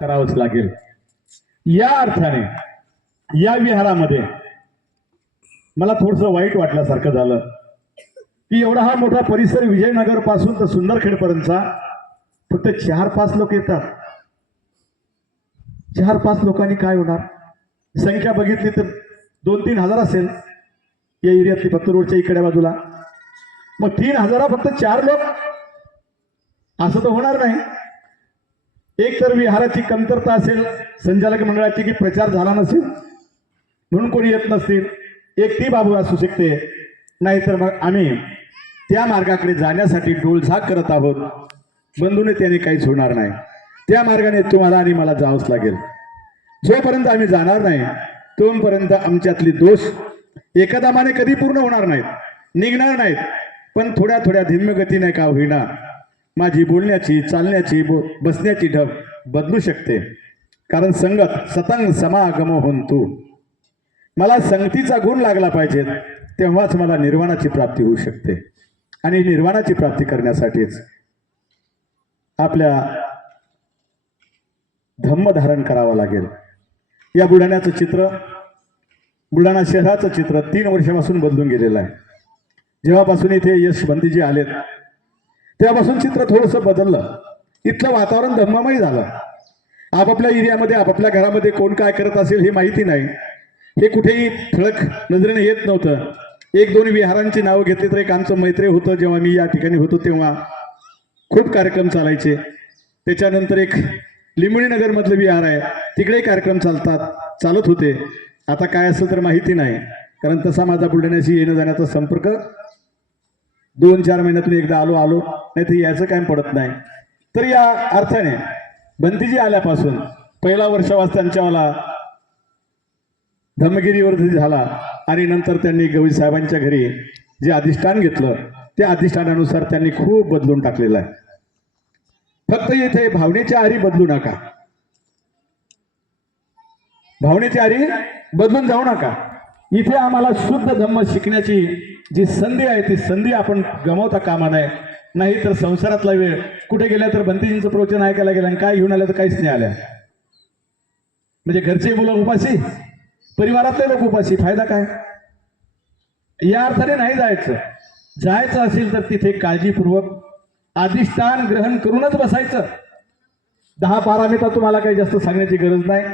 करावंच लागेल। या अर्थाने या विहारामध्ये मला थोडंसं वाईट वाटल्यासारखं झालं की एवढा हा मोठा परिसर विजयनगर पासून तर सुंदरखेड पर्यंतचा फक्त 4-5 लोक येतात। 4-5 लोकांनी काय होणार? संख्या बघितली तर 2-3 हजार असेल या एरियातली, फक्त रोडच्या इकडे बाजूला। मग 3,000 फक्त 4 लोक, असं तर होणार नाही। एक तर विहाराची कमतरता असेल संचालक मंडळाची की प्रचार झाला नसेल म्हणून कोणी येत नसतील, एक ती बाबू असू शकते। नाहीतर मग आम्ही त्या मार्गाकडे जाण्यासाठी डोलझाक करत आहोत। बंधूने त्याने काहीच होणार नाही, त्या मार्गाने तुम्हाला आणि मला जावंच लागेल। जोपर्यंत आम्ही जाणार नाही तोपर्यंत आमच्यातले दोष एकदमाने कधी पूर्ण होणार नाहीत, निघणार नाहीत। पण थोड्या थोड्या धीम्य गतीने का होईना माझी बोलण्याची, चालण्याची, बसण्याची ढब बदलू शकते। कारण संगत सतंग समागम होंतु, मला संगतीचा गुण लागला पाहिजे, तेव्हाच मला निर्वाणाची प्राप्ती होऊ शकते। आणि निर्वाणाची प्राप्ती करण्यासाठीच आपल्या धम्म धारण करावं लागेल। या बुलढाण्याचं चित्र, बुलढाणा शहराचं चित्र 3 वर्षापासून बदलून गेलेलं आहे। जेव्हापासून इथे यशवंतीजी आलेत तेव्हापासून चित्र थोडंसं बदललं। इथलं वातावरण धम्ममय झालं। आपापल्या एरियामध्ये आपापल्या घरामध्ये कोण काय करत असेल हे माहिती नाही, हे कुठेही ठळक नजरेने येत नव्हतं। 1-2 विहारांची नावं घेतली तर एक आमचं मैत्री होतं, जेव्हा मी या ठिकाणी होतो तेव्हा खूप कार्यक्रम चालायचे। त्याच्यानंतर एक लिंबणी नगर मधलं विहार आहे, तिकडे कार्यक्रम चालत होते। आता काय असेल तर माहिती नाही, कारण तसा माझा बुलढाण्याशी येणं जाण्याचा संपर्क 2-4 महिन्यातून एकदा आलो नाही तर याचं काय पडत नाही। तर या अर्थाने बंतीजी आल्यापासून पहिला वर्षावास त्यांच्यावाला धम्मगिरीवरती झाला आणि नंतर त्यांनी गवई साहेबांच्या घरी जे अधिष्ठान घेतलं त्या अधिष्ठानानुसार त्यांनी खूप बदलून टाकलेलं आहे। फक्त इथे भावनेच्या आरी बदलू नका, भावनेच्या आरी बदलून जाऊ नका। इथे आम्हाला शुद्ध धम्म शिकण्याची जी संधी आहे ती संधी आपण गमावता कामा नये। नाही तर संसारातला वेळ कुठे गेल्या तर बंतीजींचं प्रवचन ऐकायला गेलं आणि काय घेऊन आलं तर काहीच नाही आल्या। म्हणजे घरचे मुलं उपाशी, परिवारातले लोक उपाशी, फायदा काय? या अर्थाने नाही जायचं। जायचं असेल तर तिथे काळजीपूर्वक अधिष्ठान ग्रहण करूनच बसायचं। 10-12 मिनिटं तुम्हाला काही जास्त सांगण्याची गरज नाही।